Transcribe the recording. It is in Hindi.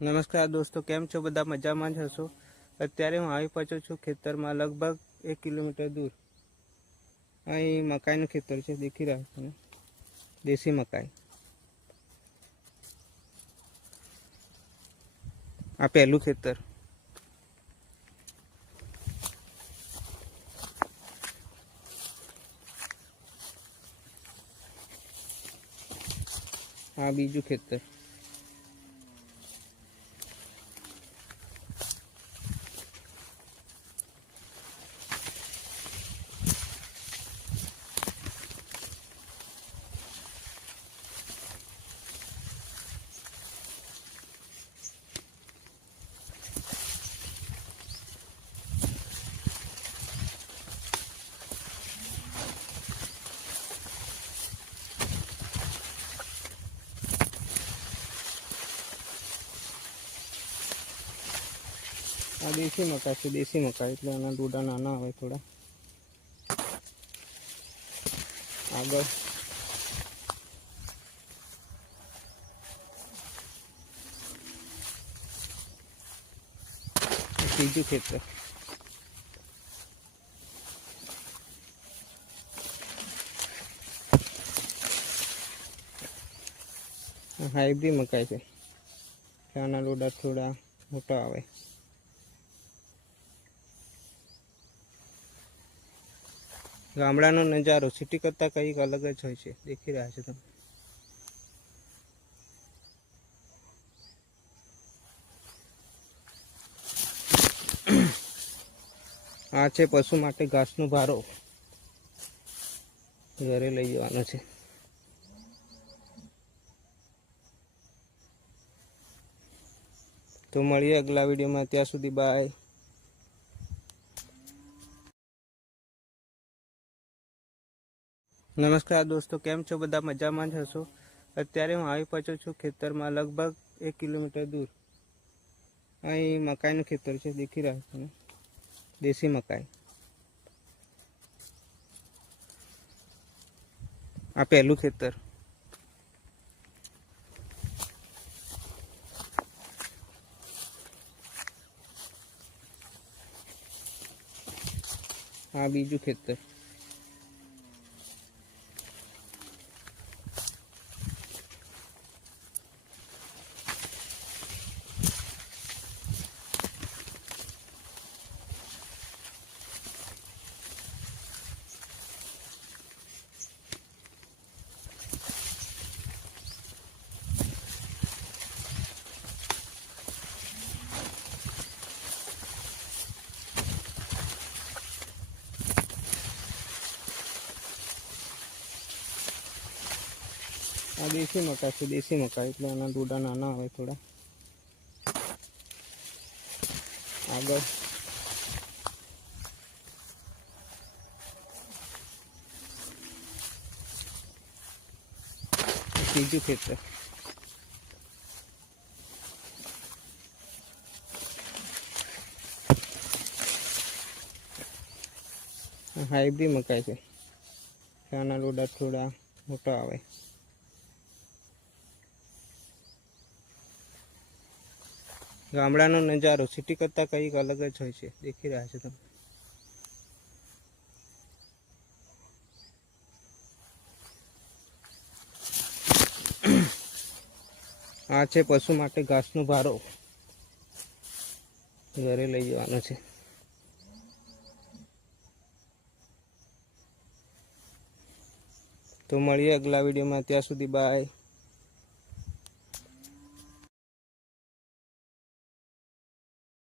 नमस्कार दोस्तों, केम छो बधा मजामां ज हशो। अत्यारे हूँ आई पहोंच्यो छुं खेतरमां लगभग 1 किलोमीटर दूर। अहीं मकाईनुं खेतर छे, देखी रह्या छो तमे, देशी मकाई। आ पहेलुं खेतर। आ बीजुं खेतर। आ देशी मकाई छे, देशी मकाई એટલે આના ડોડા નાના આવે થોડા। આગળ ત્રીજું ખેતર। હાઇબ્રિડ મકાઈ છે, આના ડોડા થોડા મોટા આવે। गामडानो नजारो सिटी करता कईक अलग ज होय छे, देखी रह्या छो तमे। आ छे पशु माटे घासनो भारो, घरे लई जवानो छे। तो मळीए अगला विडियो में, त्यां सुधी बाय। नमस्कार दोस्तों, केम छो बधा मजामां ज हशो। अत्यारे हूँ आई पहोंच्यो छुं खेतरमां लगभग 1 किलोमीटर दूर। अहीं मकाईनुं खेतर छे, देखी रह्या छो तमे, देशी मकाई। आ पहेलुं खेतर। आ बीजुं खेतर। आ देशी मकाई छे, देशी मकाई એટલે આના ડોડા નાના આવે થોડા। આગળ ત્રીજું ખેતર। હાઇબ્રિડ મકાઈ છે, આના ડોડા થોડા મોટા આવે। गामडानो नजारो सिटी करता कईक अलग ज होय छे, देखी रह्या छो तमे। आ छे पशु माटे घासनो भारो, घरे लई जवानो छे। तो मळीए अगला विडियो में, त्यां सुधी बाय।